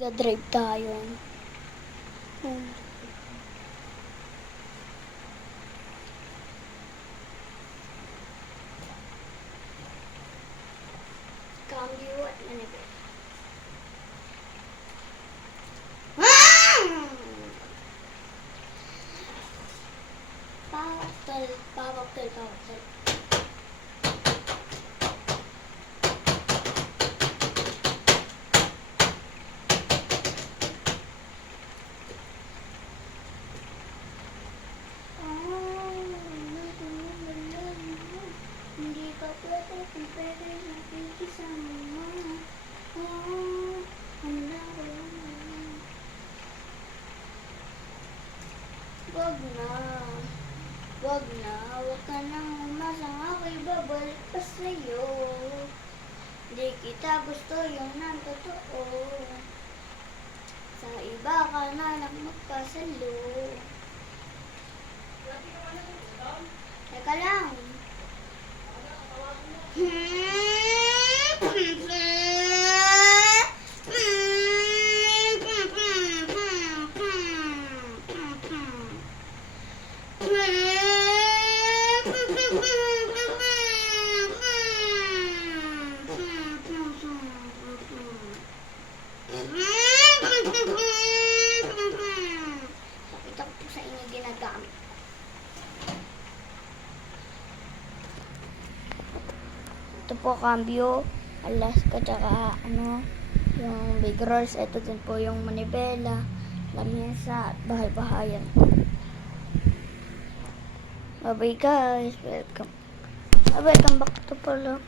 Drive tayo. Cambio at manibig. Pawaktal. Hindi ka pwede kung pwede nakikisama mo. Wag na, wag ka nang umasang ako'y babalik pa sa'yo. Di kita gusto yung ng totoo. Sa iba ka na lang magpasalo. Teka lang. Pakita ko po sa inyo ginagamit. Ito po cambio, Alaska, tsaka yung big rolls. Ito din po yung manibela, lamesa, bahay-bahayan. Bye bye guys, welcome back to Polo.